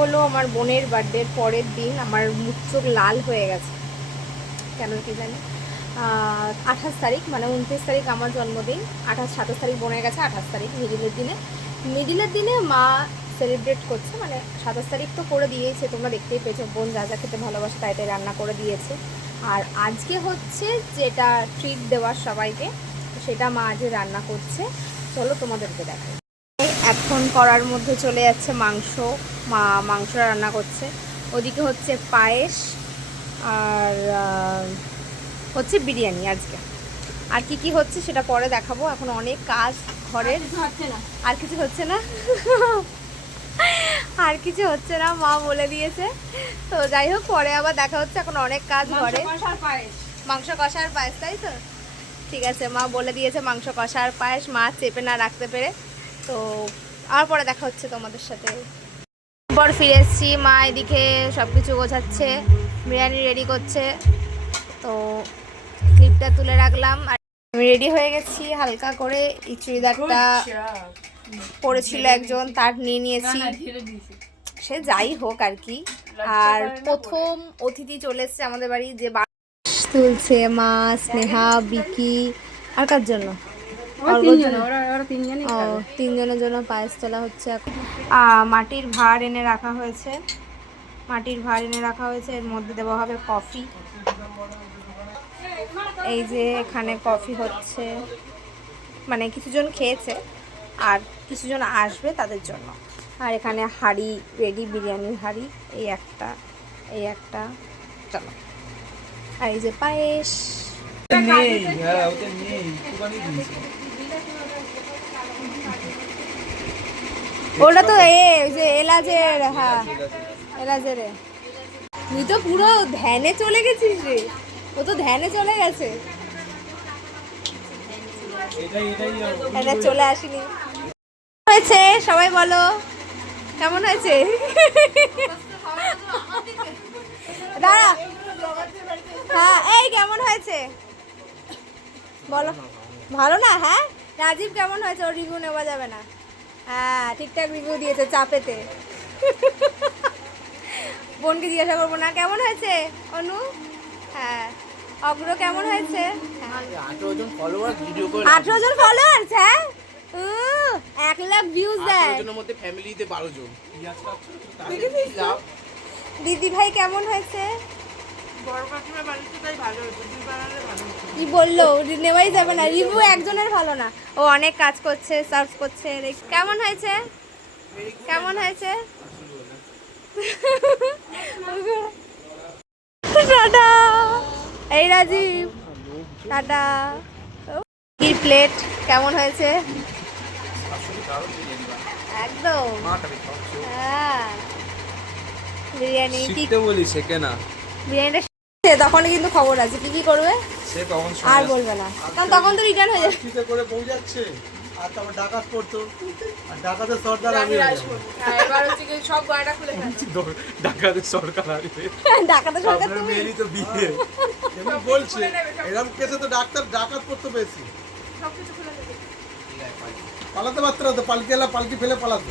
হলো আমার বোনের বার্থডের পরের দিন আমার মুখ চোখ লাল হয়ে গেছে, কেন কি জানি। 28 তারিখ, মানে 29 তারিখ আমার জন্মদিন, 27 তারিখ বোনের গেছে, 28 তারিখ মিডিলের দিনে মা সেলিব্রেট করছে, মানে 27 তারিখ তো করে দিয়েছে, তোমরা দেখতেই পেয়েছো বোন যা যা খেতে ভালোবাসে তাই তাই রান্না করে দিয়েছে। আর আজকে হচ্ছে যেটা ট্রিট দেওয়ার সবাইকে, সেটা মা আজ রান্না করছে, চলো তোমাদেরকে দেখাই। এখন করার মধ্যে চলে যাচ্ছে মাংস, মা মাংস রান্না করছে, ওদিকে হচ্ছে পায়েস, আর হচ্ছে বিরিয়ানি আজকে। আর কি কি হচ্ছে সেটা পরে দেখাবো, এখন অনেক কাজ ঘরের, আর কিছু হচ্ছে না আর কিছু হচ্ছে না, মা বলে দিয়েছে। তো যাই হোক, পরে আবার দেখা হচ্ছে, এখন অনেক কাজ ঘরে। মাংস কষার পায়েস, তাই তো? ঠিক আছে, মা বলে দিয়েছে মাংস কষার পায়েস, মা চেপে না রাখতে পেরে। তো আর পরে দেখা হচ্ছে তোমাদের সাথে। পর ফিরে এসেছি, মা এদিকে সব কিছু গোছাচ্ছে, বিরিয়ানি রেডি করছে, তো ক্লিপটা তুলে রাখলাম। আর আমি রেডি হয়ে গেছি হালকা করে, এই চুড়িদারটা পরেছিল একজন, তার নিয়ে নিয়েছি, সে যাই হোক আর কি। আর প্রথম অতিথি চলে এসছে আমাদের বাড়ি, যে তুলছে মা, স্নেহা, বিকি, আর কার জন্য? তিনজনের জন্য পায়েস তোলা হচ্ছে এখন। মাটির ভাঁড় এনে রাখা হয়েছে, এর মধ্যে দেওয়া হবে কফি। এই যে এখানে কফি হচ্ছে, মানে কিছুজন খেয়েছে আর কিছুজন আসবে তাদের জন্য। আর এখানে হাঁড়ি রেডি, বিরিয়ানির হাঁড়ি, এই একটা চলো। আর এই যে পায়েস, ওটা তো যে এলাচের, হ্যাঁ এলাচের। তুই তো পুরো ধ্যানে চলে গেছিস রে, ও তো ধ্যানে চলে গেছে, এটা চলে আসিনি। হয়েছে সবাই বলো, কেমন হয়েছে? দাঁড়া, হ্যাঁ এই কেমন হয়েছে বলো? ভালো না? হ্যাঁ রাজীব কেমন হয়েছে? ওর রিভিউ নেওয়া যাবে না। হ্যাঁ ঠিকঠাক রিভিউ দিয়েছে, চাপেতে। বোনকে জিজ্ঞাসা করবো না কেমন হয়েছে অনু? হ্যাঁ অগ্র কেমন হয়েছে? 18 জন ফলোয়ার, ভিডিও করে 18 জন ফলোয়ার্স, হ্যাঁ 1 লাখ ভিউজ দেয়, 18 জনের মধ্যে ফ্যামিলিতে 12 জন। দিদি ভাই কেমন হয়েছে? বড় কাকিমার বাড়িতে তাই ভালো হয়েছে, দুই বানালে ভালো হতো। কি বললো? নেওয়াই যাবে না, রিভিউ একজনের ভালো না, ও অনেক কাজ করছে, সার্চ করছে। কেমন হয়েছে? কেমন হয়েছে? টাটা, এই রাজীব টাটা। প্লেট কেমন হয়েছে? একদম, হ্যাঁ বিরিয়ানি শিখতে বলি শেখে না। বিরিয়ানিটা তখন কিন্তু খবর আছে কি কি করবে, সে তখন আর বলবে না, কারণ তখন তো রিটার্ন হয়ে যাবে। চিতে করে পৌঁছাচ্ছে, আর তারপর ডাকাত পড়তো, আর ডাকাতের সর্দার আমি এবার হচ্ছে কি সব গয়না খুলে ফেলছে। ঢাকাতে সরকার আসবে, ডাকাতের সরকার তুমি মেয়েরই তো বিয়ে এমনি বলছে, এরকম কেসে তো ডাকাত পড়তো বেশি, সবকিছু খুলে ফেলছে। পালাতে পারতো না তো, পালকি ফেলে পালাতো।